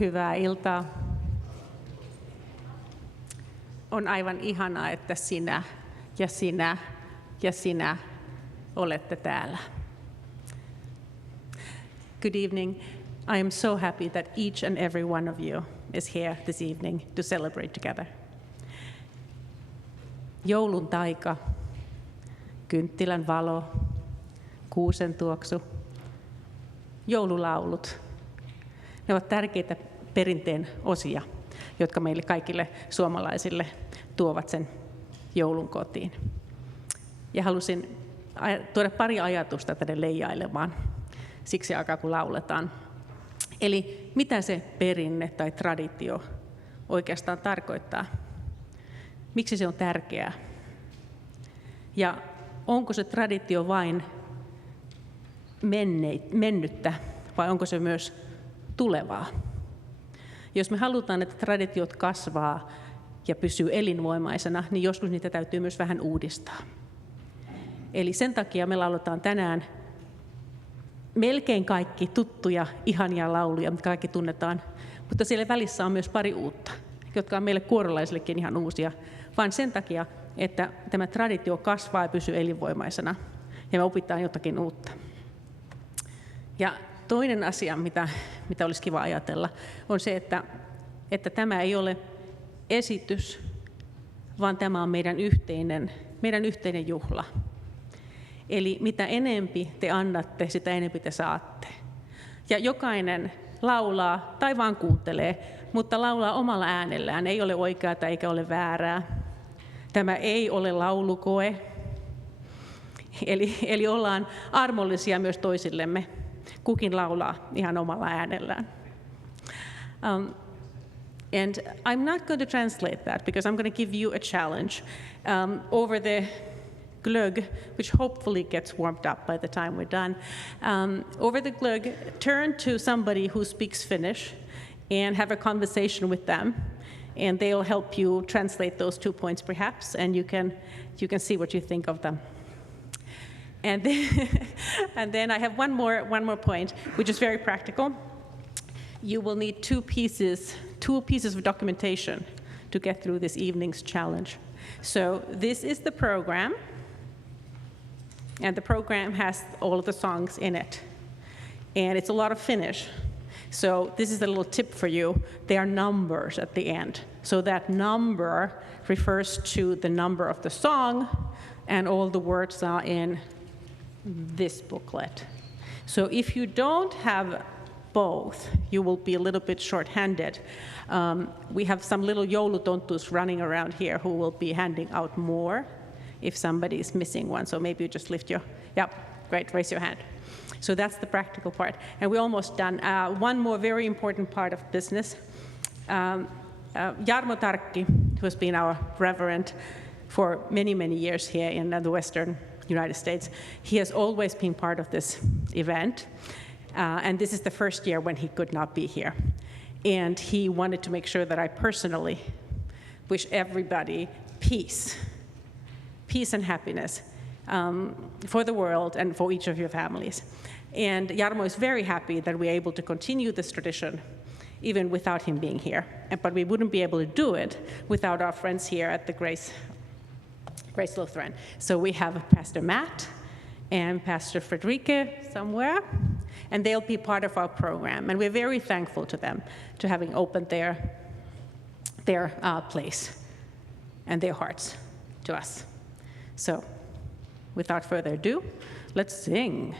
Hyvää iltaa. On aivan ihanaa, että sinä ja sinä ja sinä olette täällä. Good evening. I am so happy that each and every one of you is here this evening to celebrate together. Joulun taika, kynttilän valo, kuusen tuoksu, joululaulut. Ne ovat tärkeitä perinteen osia, jotka meille kaikille suomalaisille tuovat sen joulun kotiin. Ja halusin tuoda pari ajatusta tänne leijailemaan siksi aikaa, kun lauletaan. Eli mitä se perinne tai traditio oikeastaan tarkoittaa? Miksi se on tärkeää? Ja onko se traditio vain mennyttä vai onko se myös tulevaa? Jos me halutaan, että traditiot kasvaa ja pysyy elinvoimaisena, niin joskus niitä täytyy myös vähän uudistaa. Eli sen takia me lauletaan tänään melkein kaikki tuttuja, ihania lauluja, mitä kaikki tunnetaan, mutta siellä välissä on myös pari uutta, jotka on meille kuorolaisillekin ihan uusia, vaan sen takia, että tämä traditio kasvaa ja pysyy elinvoimaisena ja me opitaan jotakin uutta. Ja toinen asia, mitä olisi kiva ajatella, on se, että tämä ei ole esitys, vaan tämä on meidän yhteinen juhla. Eli mitä enempi te annatte, sitä enempi te saatte. Ja jokainen laulaa tai vaan kuuntelee, mutta laulaa omalla äänellään. Ei ole oikeaa eikä ole väärää. Tämä ei ole laulukoe. Eli ollaan armollisia myös toisillemme. Kukin laulaa ihan omalla äänellään. And I'm not going to translate that because I'm going to give you a challenge over the glögg, which hopefully gets warmed up by the time we're done. Over the glögg, turn to somebody who speaks Finnish and have a conversation with them. And they'll help you translate those 2 points perhaps, and you can see what you think of them. And then I have one more point, which is very practical. You will need two pieces of documentation to get through this evening's challenge. So this is the program, and the program has all of the songs in it. And it's a lot of Finnish. So this is a little tip for you. There are numbers at the end. So that number refers to the number of the song, and all the words are in this booklet. So if you don't have both, you will be a little bit short-handed. We have some little joulutonttus running around here who will be handing out more if somebody is missing one. So maybe you just lift great, raise your hand. So that's the practical part. And we're almost done. One more very important part of business. Jarmo Tarkki, who has been our reverend for many, many years here in the Western United States, he has always been part of this event. And this is the first year when he could not be here. And he wanted to make sure that I personally wish everybody peace and happiness for the world and for each of your families. And Jarmo is very happy that we're able to continue this tradition even without him being here. But we wouldn't be able to do it without our friends here at the Grace Lutheran. So we have Pastor Matt and Pastor Fredrike somewhere, and they'll be part of our program. And we're very thankful to them to having opened their place and their hearts to us. So without further ado, let's sing.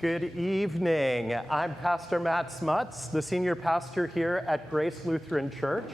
Good evening. I'm Pastor Matt Smuts, the senior pastor here at Grace Lutheran Church.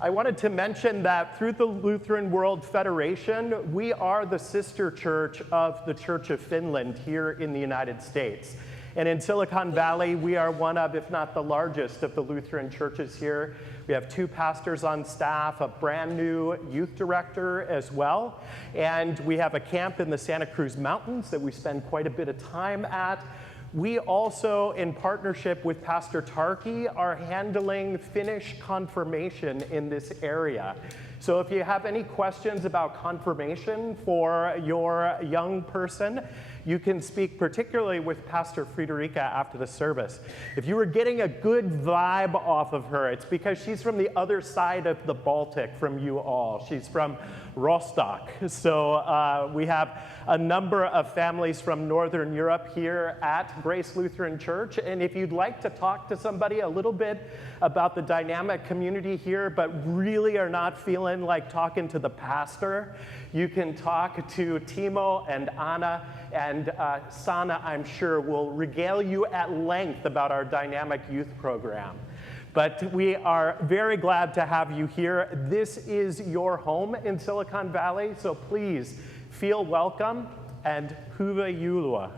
I wanted to mention that through the Lutheran World Federation, we are the sister church of the Church of Finland here in the United States. And in Silicon Valley, we are one of, if not the largest, of the Lutheran churches here. We have 2 pastors on staff, a brand new youth director as well. And we have a camp in the Santa Cruz Mountains that we spend quite a bit of time at. We also, in partnership with Pastor Tarki, are handling Finnish confirmation in this area. So if you have any questions about confirmation for your young person, you can speak particularly with Pastor Friederike after the service. If you were getting a good vibe off of her, it's because she's from the other side of the Baltic from you all. She's from Rostock. So we have a number of families from Northern Europe here at Grace Lutheran Church. And if you'd like to talk to somebody a little bit about the dynamic community here, but really are not feeling like talking to the pastor, you can talk to Timo and Anna, and Sana, I'm sure, will regale you at length about our dynamic youth program. But we are very glad to have you here. This is your home in Silicon Valley, so please feel welcome and hyvää joulua.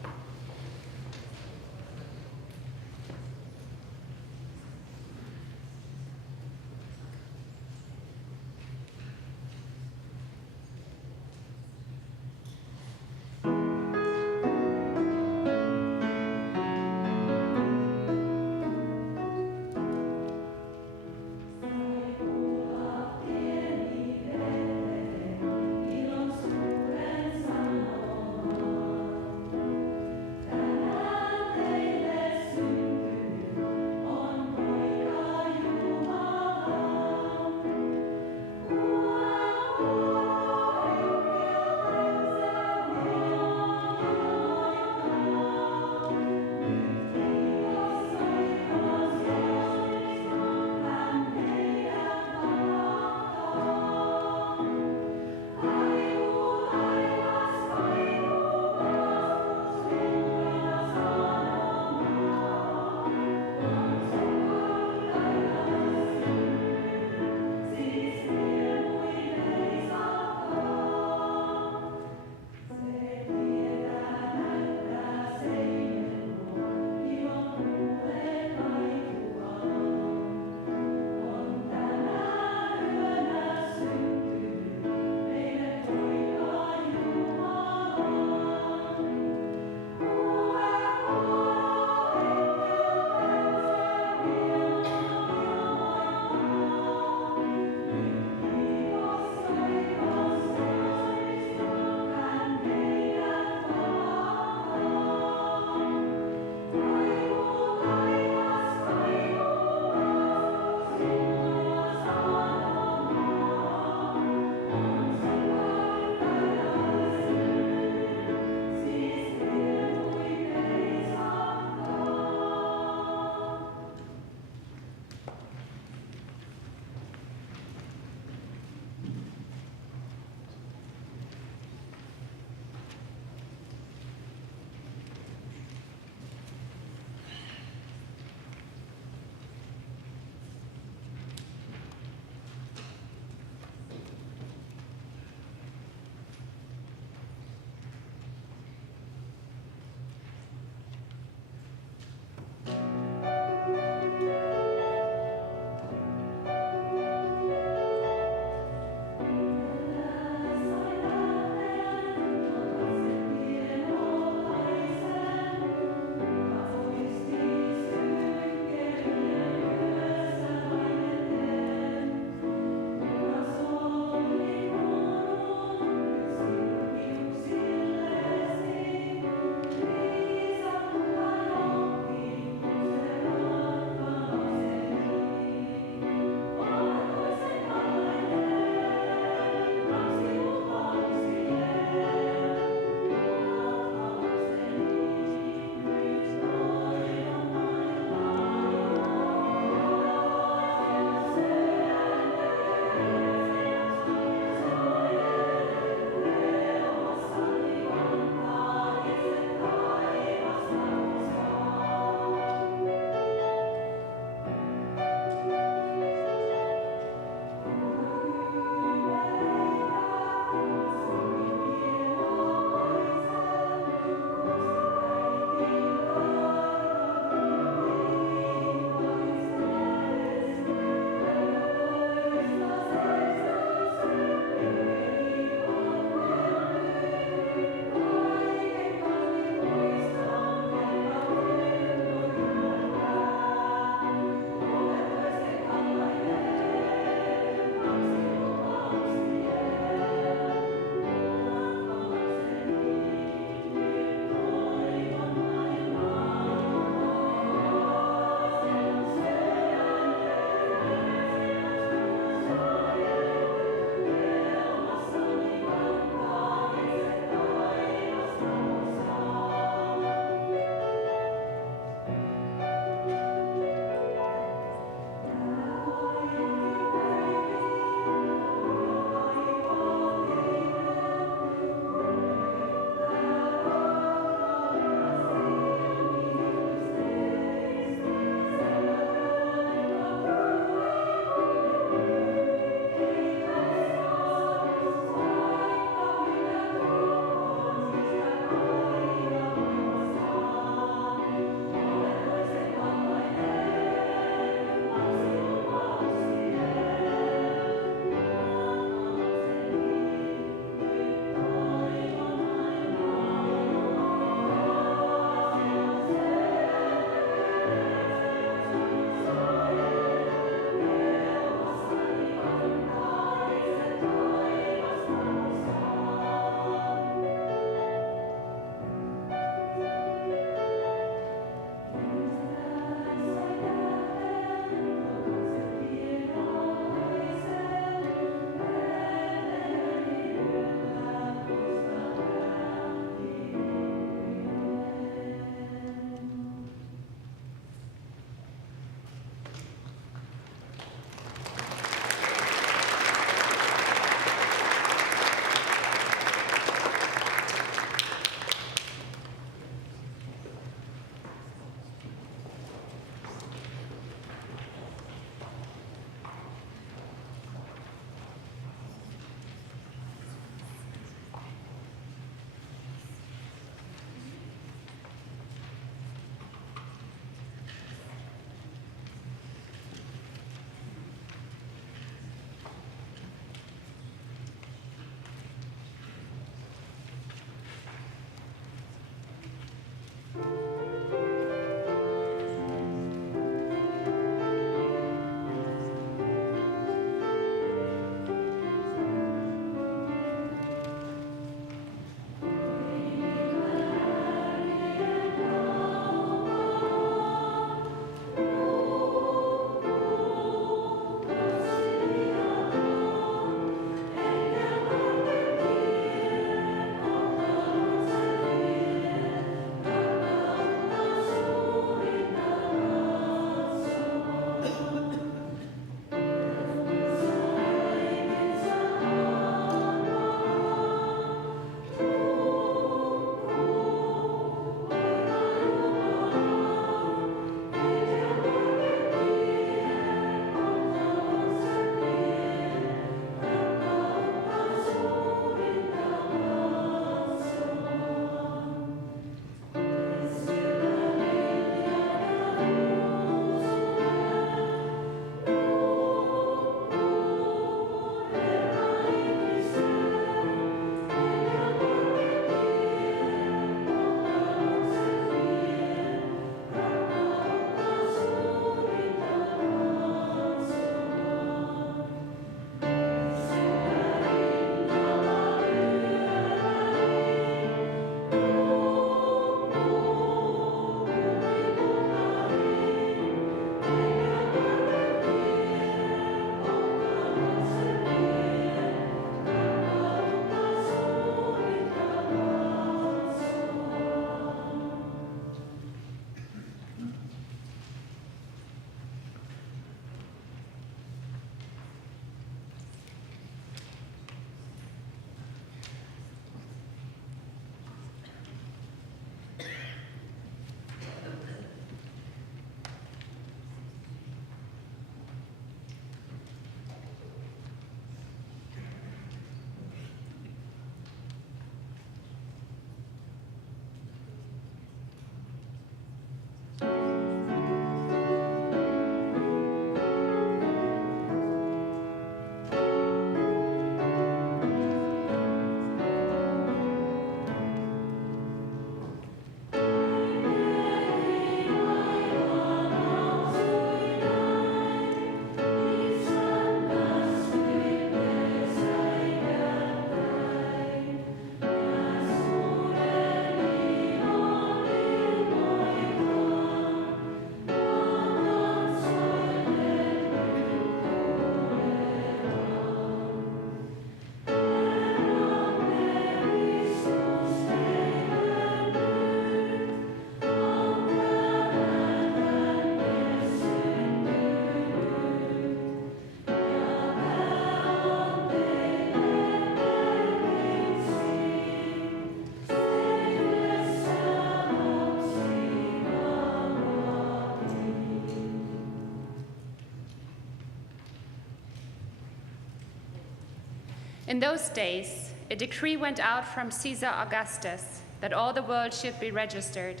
In those days, a decree went out from Caesar Augustus that all the world should be registered.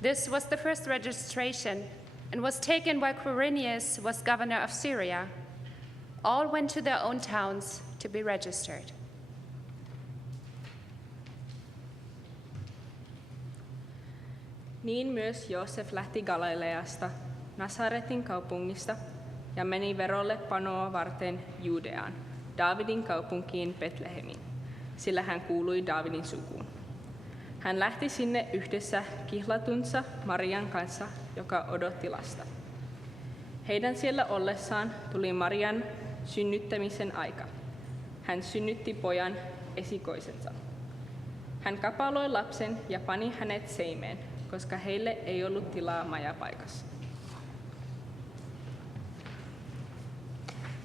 This was the first registration and was taken while Quirinius was governor of Syria. All went to their own towns to be registered. Niin myös Joosef lähti Galileasta, Nasaretin kaupungista, ja meni verolle panoa varten Judeaan, Daavidin kaupunkiin Betlehemiin, sillä hän kuului Daavidin sukuun. Hän lähti sinne yhdessä kihlatunsa Marian kanssa, joka odotti lasta. Heidän siellä ollessaan tuli Marian synnyttämisen aika. Hän synnytti pojan, esikoisensa. Hän kapaloi lapsen ja pani hänet seimeen, koska heille ei ollut tilaa majapaikassa.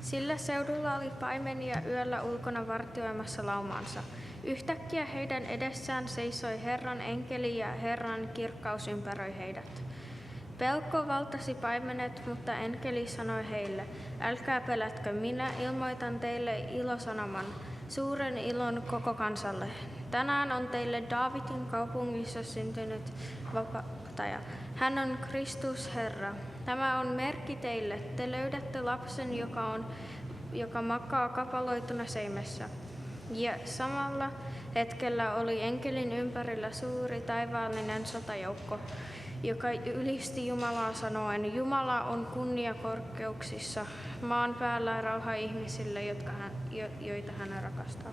Sillä seudulla oli paimenia yöllä ulkona vartioimassa laumaansa. Yhtäkkiä heidän edessään seisoi Herran enkeli ja Herran kirkkaus ympäröi heidät. Pelko valtasi paimenet, mutta enkeli sanoi heille, älkää pelätkö, minä ilmoitan teille ilosanoman, suuren ilon koko kansalle. Tänään on teille Daavidin kaupungissa syntynyt vapahtaja. Hän on Kristus Herra. Tämä on merkki teille. Te löydätte lapsen, joka makaa kapaloituna seimessä. Ja samalla hetkellä oli enkelin ympärillä suuri taivaallinen sotajoukko, joka ylisti Jumalaa sanoen, Jumala on kunnia korkeuksissa, maan päällä rauha ihmisille, joita hän rakastaa.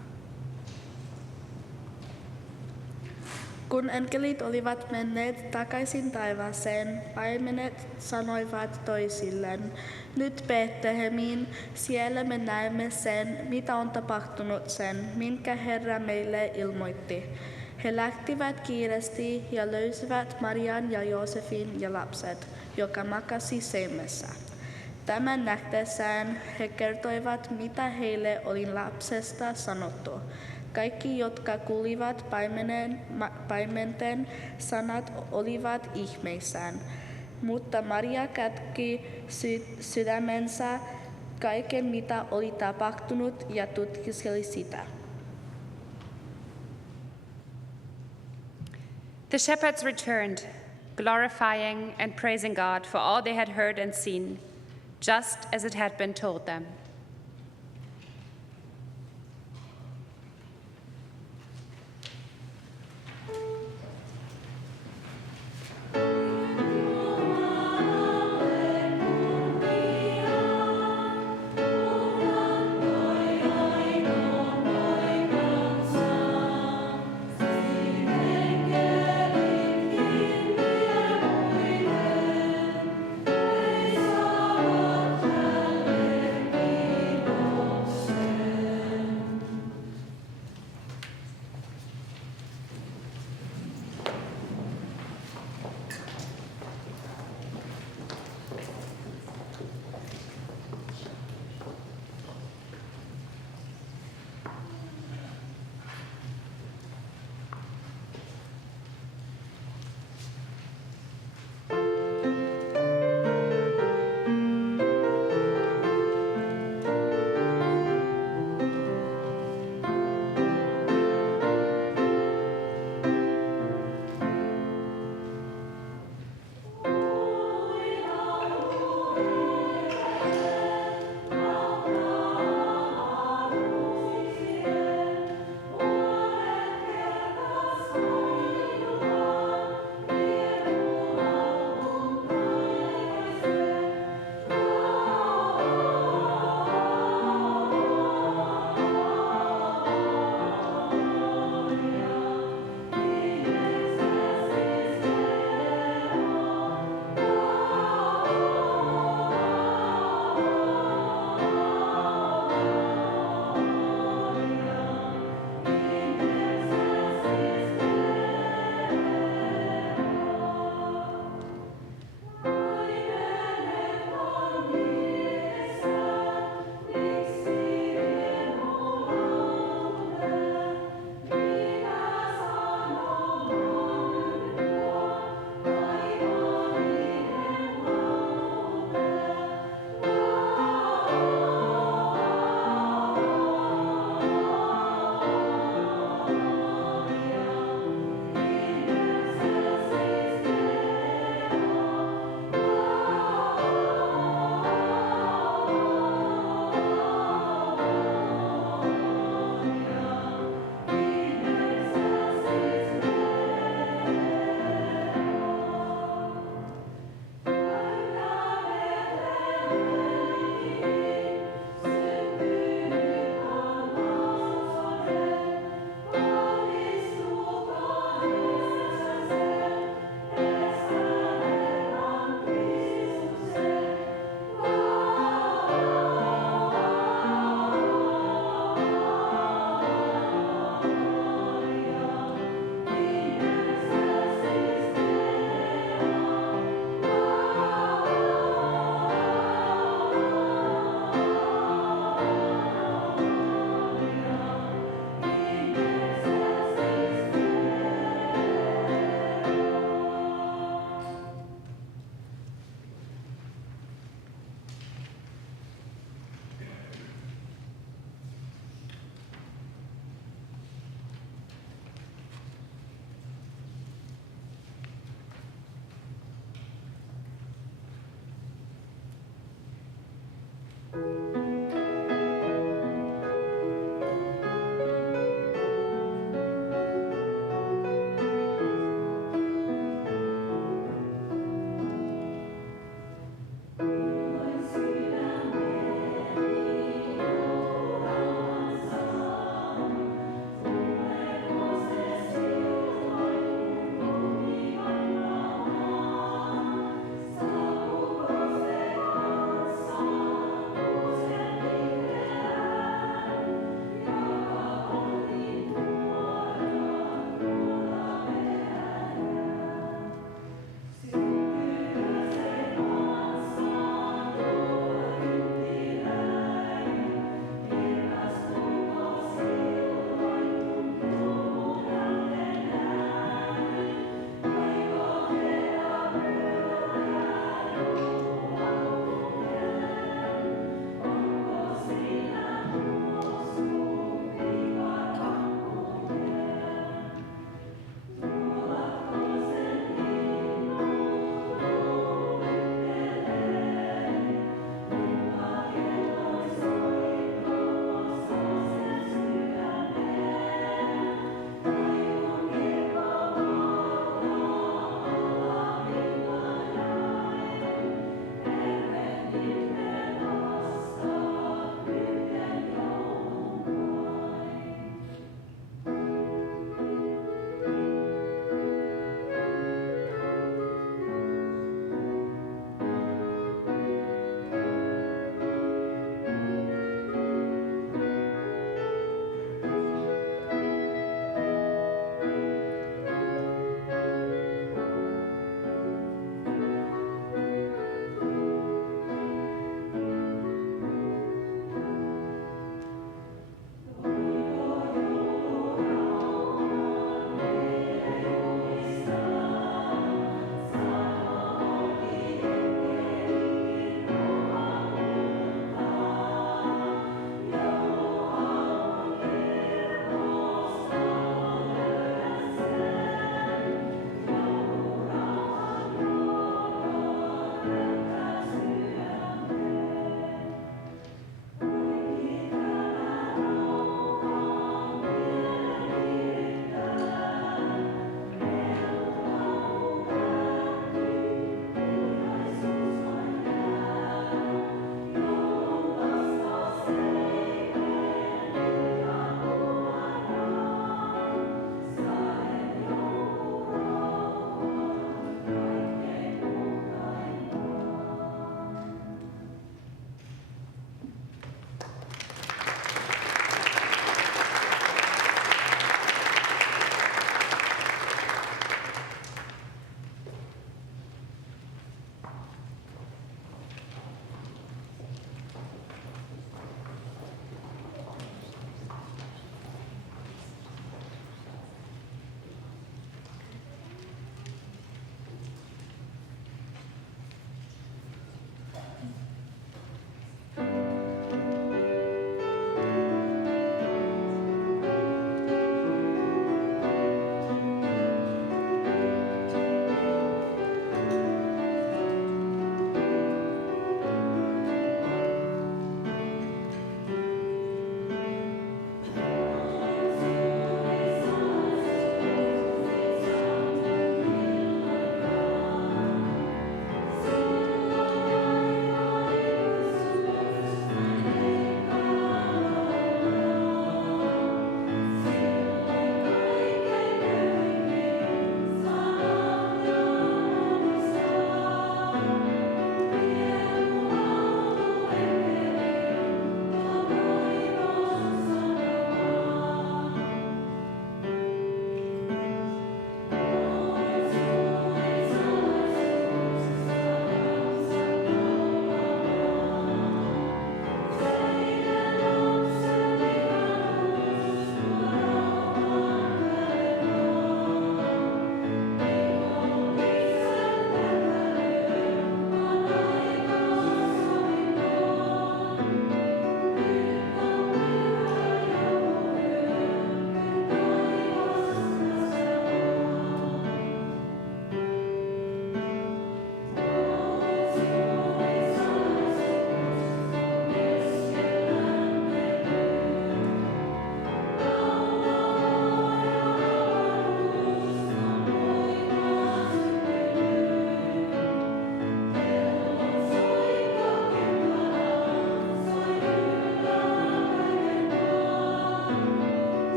Kun enkelit olivat menneet takaisin taivaaseen, paimenet sanoivat toisilleen, nyt Betlehemiin, siellä me näemme sen, mitä on tapahtunut sen, minkä Herra meille ilmoitti. He lähtivät kiireesti ja löysivät Marian ja Joosefin ja lapset, joka makasi seimessä. Tämän nähdessään he kertoivat, mitä heille oli lapsesta sanottu. Kaikki, jotka kuulivat paimenten sanat, olivat ihmeissään. Mutta Maria kätki sydämensä kaiken, mitä oli tapahtunut, ja tutkiskeli sitä. The shepherds returned, glorifying and praising God for all they had heard and seen, just as it had been told them.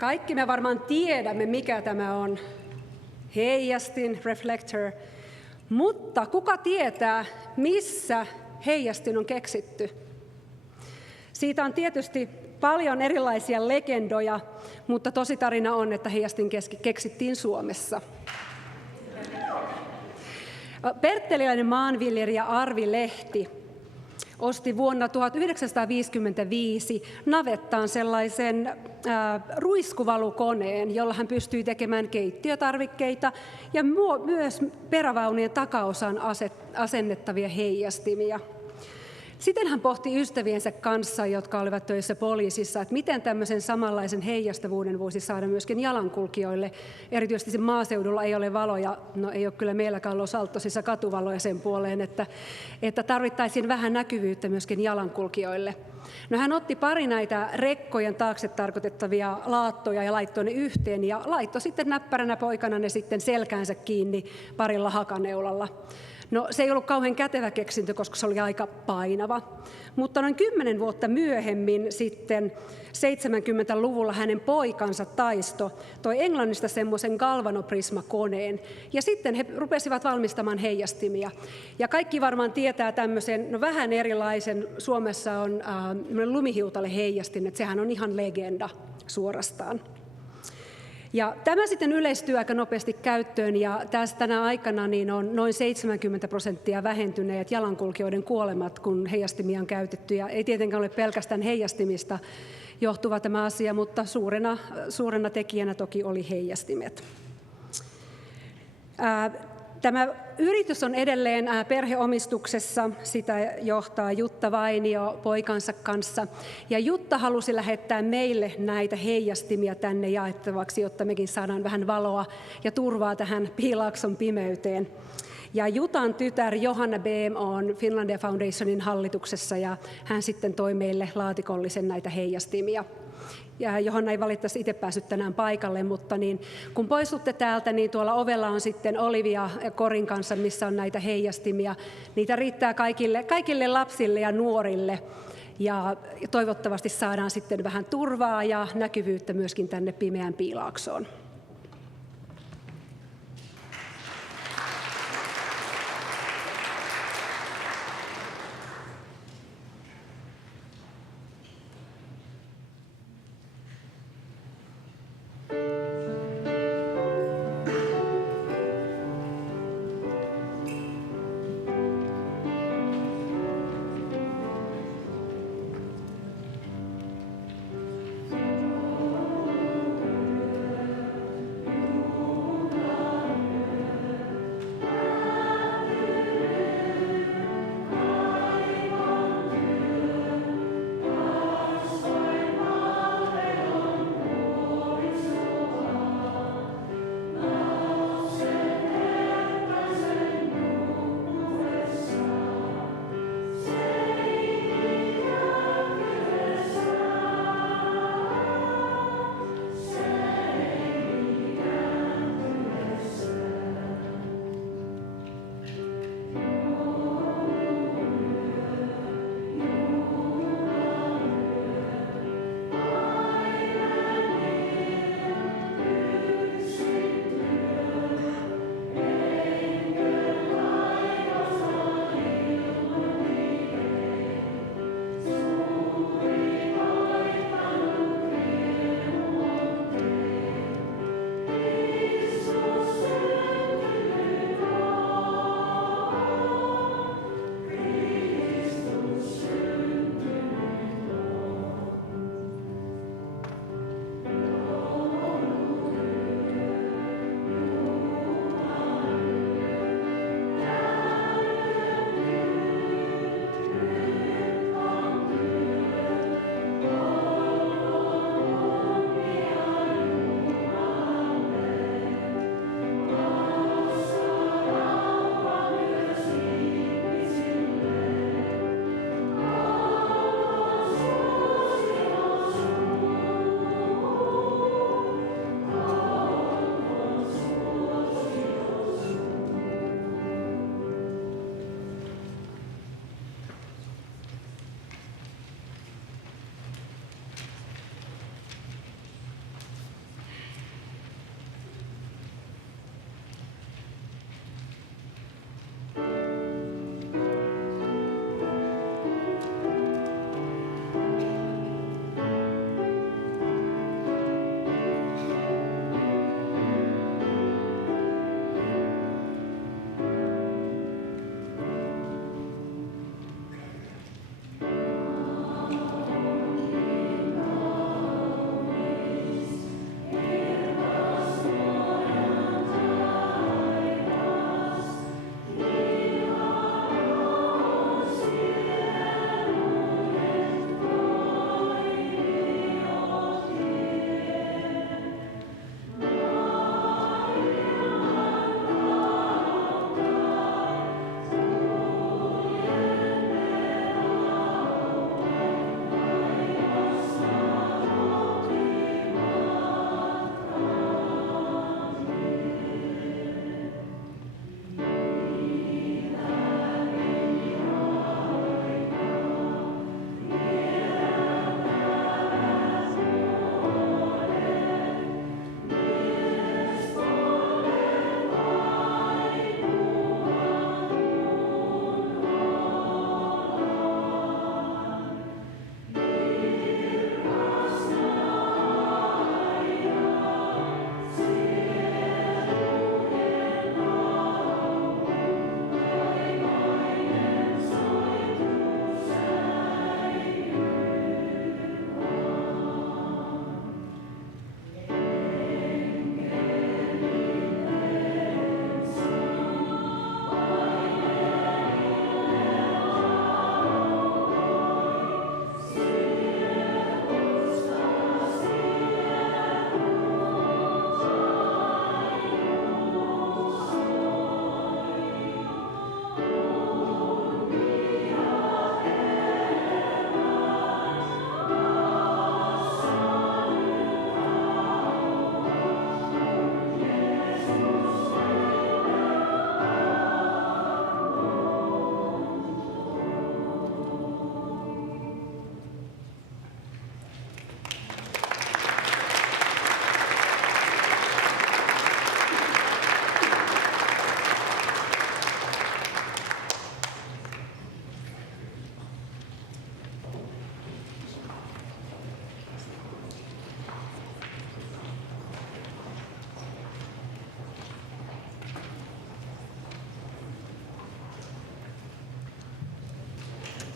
Kaikki me varmaan tiedämme, mikä tämä on. Heijastin, reflector. Mutta kuka tietää, missä heijastin on keksitty? Siitä on tietysti paljon erilaisia legendoja, mutta tositarina on, että heijastin keksittiin Suomessa. Pertteliläinen maanviljelijä Arvi Lehti osti vuonna 1955 navettaan sellaisen ruiskuvalukoneen, jolla hän pystyi tekemään keittiötarvikkeita ja myös perävaunujen takaosaan asennettavia heijastimia. Sitten hän pohti ystäviensä kanssa, jotka olivat töissä poliisissa, että miten tämmöisen samanlaisen heijastavuuden voisi saada myöskin jalankulkijoille. Erityisesti maaseudulla ei ole valoja, no ei ole kyllä meilläkään Los Altosissa katuvaloja sen puoleen, että tarvittaisiin vähän näkyvyyttä myöskin jalankulkijoille. No hän otti pari näitä rekkojen taakse tarkoitettavia laattoja ja laittoi ne yhteen ja laittoi sitten näppäränä poikana ne sitten selkäänsä kiinni parilla hakaneulalla. No se ei ollut kauhean kätevä keksintö, koska se oli aika painava. Mutta noin 10 vuotta myöhemmin sitten 70-luvulla hänen poikansa Taisto toi Englannista semmoisen galvanoprismakoneen. Ja sitten he rupesivat valmistamaan heijastimia. Ja kaikki varmaan tietää tämmöisen, no vähän erilaisen, Suomessa on lumihiutalle heijastin, että sehän on ihan legenda suorastaan. Ja tämä sitten yleistyy aika nopeasti käyttöön ja tänä aikana niin on noin 70% vähentyneet jalankulkijoiden kuolemat, kun heijastimia on käytetty. Ja ei tietenkään ole pelkästään heijastimista johtuva tämä asia, mutta suurena tekijänä toki oli heijastimet. Tämä yritys on edelleen perheomistuksessa, sitä johtaa Jutta Vainio poikansa kanssa. Ja Jutta halusi lähettää meille näitä heijastimia tänne jaettavaksi, jotta mekin saadaan vähän valoa ja turvaa tähän Piilaakson pimeyteen. Ja Jutan tytär Johanna Beem on Finlandia Foundationin hallituksessa ja hän sitten toi meille laatikollisen näitä heijastimia. Ja Johanna ei valitettavasti itse päässyt tänään paikalle, mutta niin, kun poistutte täältä, niin tuolla ovella on sitten Olivia Korin kanssa, missä on näitä heijastimia. Niitä riittää kaikille lapsille ja nuorille. Ja toivottavasti saadaan sitten vähän turvaa ja näkyvyyttä myöskin tänne pimeään Piilaaksoon.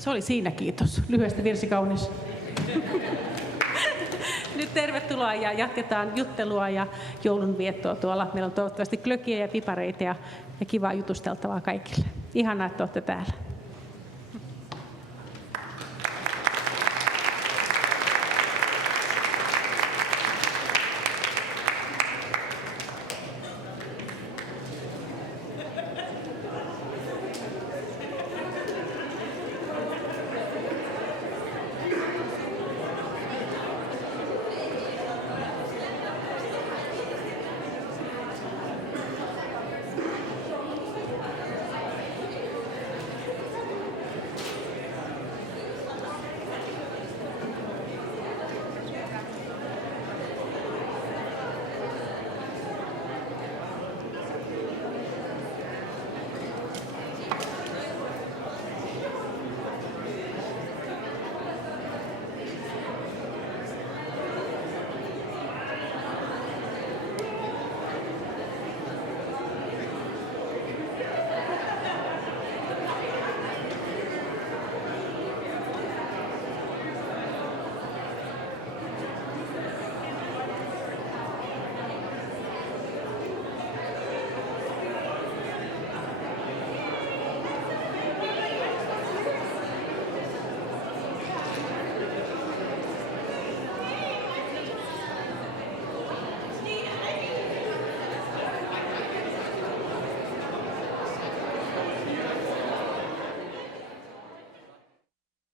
Se oli siinä, kiitos. Lyhyestä virsi kaunis. Nyt tervetuloa ja jatketaan juttelua ja joulunviettoa tuolla. Meillä on toivottavasti glögiä ja pipareita ja kivaa jutusteltavaa kaikille. Ihanaa, että olette täällä.